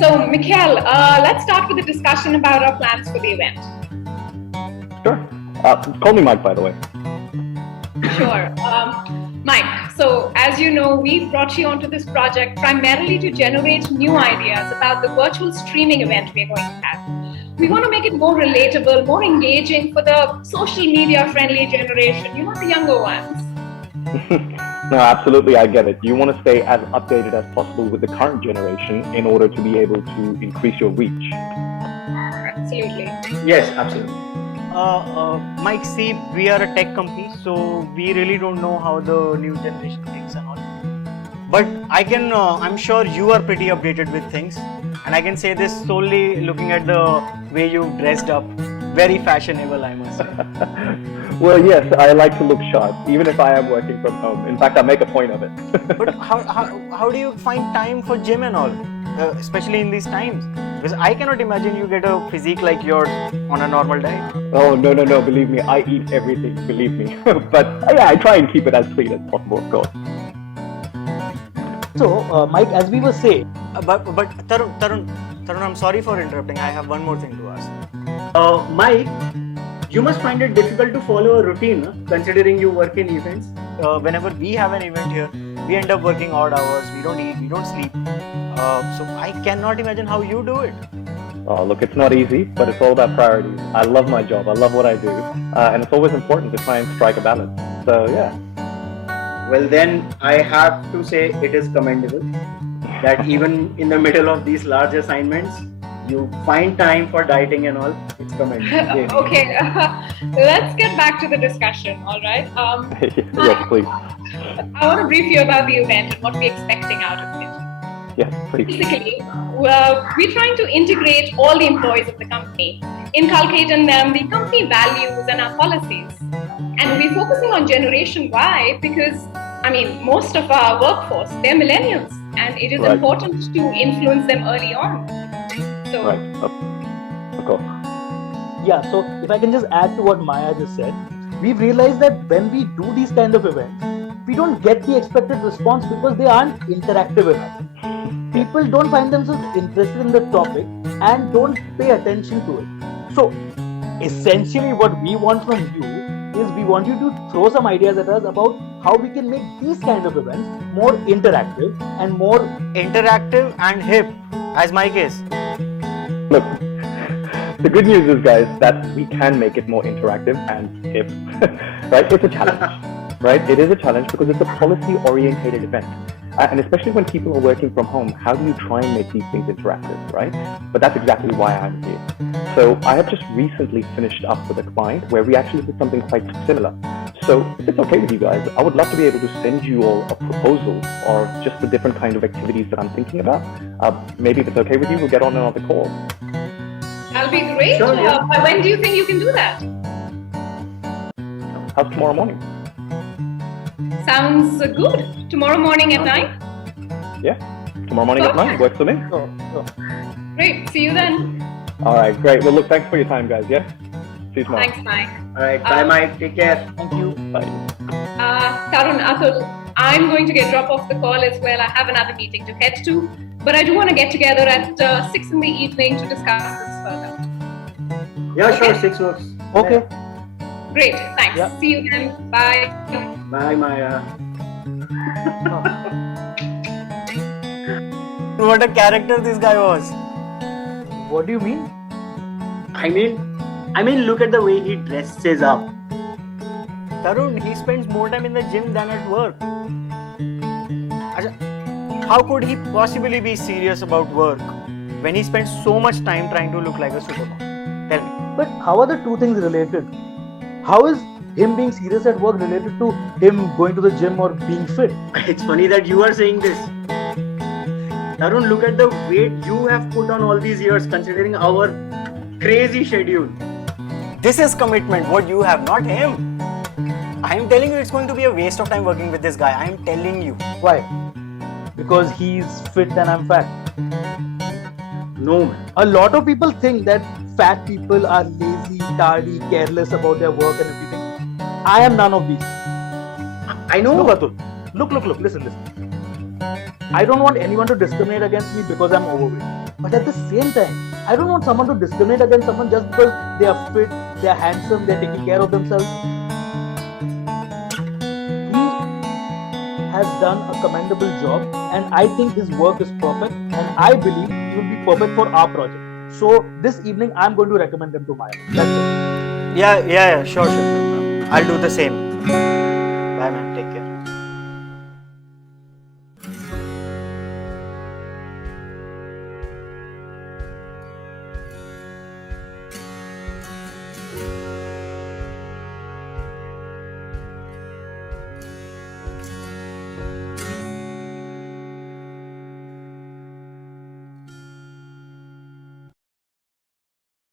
So, Mikhail, let's start with a discussion about our plans for the event. Sure. Call me Mike, by the way. Sure. Mike, so as you know, we've brought you onto this project primarily to generate new ideas about the virtual streaming event we're going to have. We want to make it more relatable, more engaging for the social media friendly generation, the younger ones. No, absolutely, I get it. You want to stay as updated as possible with the current generation in order to be able to increase your reach. Absolutely. Yes, absolutely. Mike, see, we are a tech company, so we really don't know how the new generation thinks and all. But I'm sure you are pretty updated with things, and I can say this solely looking at the way you dressed up. Very fashionable, I must say. Well, yes, I like to look sharp, even if I am working from home. In fact, I make a point of it. But how do you find time for gym and all, especially in these times? Because I cannot imagine you get a physique like yours on a normal diet. Oh, no, believe me, I eat everything, believe me. But yeah, I try and keep it as clean as possible, of course. So, Mike, as we were saying... But Tarun, I'm sorry for interrupting. I have one more thing to ask. Mike, you must find it difficult to follow a routine, considering you work in events. Whenever we have an event here, we end up working odd hours. We don't eat, we don't sleep. So I cannot imagine how you do it. Oh, look, it's not easy, but it's all about priorities. I love my job. I love what I do. And it's always important to try and strike a balance. So, yeah. Well, then I have to say it is commendable that even in the middle of these large assignments, you find time for dieting and all. It's commendable. Okay, let's get back to the discussion, all right? Yes, please. I want to brief you about the event and what we're expecting out of it. Yes, please. Basically, we're trying to integrate all the employees of the company, inculcate in them the company values and our policies. And we're focusing on Generation Y because, most of our workforce, they're millennials, and it is important to influence them early on. So, right, of course. Yeah, so if I can just add to what Maya just said, we've realized that when we do these kind of events, we don't get the expected response because they aren't interactive enough. People don't find themselves interested in the topic and don't pay attention to it. So, essentially what we want from you is we want you to throw some ideas at us about how we can make these kind of events more interactive and more... Interactive and hip, as Mike is. Look, the good news is, guys, that we can make it more interactive and hip, right? It's a challenge, right? It is a challenge because it's a policy-orientated event. And especially when people are working from home, how do you try and make these things interactive, right? But that's exactly why I'm here. So I have just recently finished up with a client where we actually did something quite similar. So if it's okay with you guys, I would love to be able to send you all a proposal of just the different kind of activities that I'm thinking about. Maybe if it's okay with you, we'll get on another call. that'll be great. Sure, yeah. When do you think you can do that? How's tomorrow morning? Sounds good. Tomorrow morning at 9? Yeah, tomorrow morning at 9 works for me. Great. See you then. All right, great. Well, look, thanks for your time, guys. Yeah, see you tomorrow. Thanks, Mike. All right, bye, Mike. Take care. Thank you. Bye. Tarun, Atul, I'm going to drop off the call as well. I have another meeting to head to, but I do want to get together at 6 in the evening to discuss this further. Yeah, sure. 6 works. Okay. Great. Thanks. Yeah. See you then. Bye. Bye, Maya. What a character this guy was. What do you mean? I mean, look at the way he dresses up. Tarun, he spends more time in the gym than at work. How could he possibly be serious about work when he spends so much time trying to look like a supermodel? Tell me. But how are the two things related? How is him being serious at work related to him going to the gym or being fit? It's funny that you are saying this. Tarun, look at the weight you have put on all these years considering our crazy schedule. This is commitment, what you have, not him. I am telling you, it's going to be a waste of time working with this guy. I am telling you. Why? Because he's fit and I'm fat. No, man. A lot of people think that fat people are lazy, tardy, careless about their work and everything. I am none of these. I know. Look, Atul. Look. Listen. I don't want anyone to discriminate against me because I'm overweight. But at the same time, I don't want someone to discriminate against someone just because they are fit, they are handsome, they are taking care of themselves. He has done a commendable job, and I think his work is perfect, and I believe he will be perfect for our project. So this evening, I'm going to recommend him to Maya. That's it. Yeah, sure. I'll do the same. Bye, man. Take care.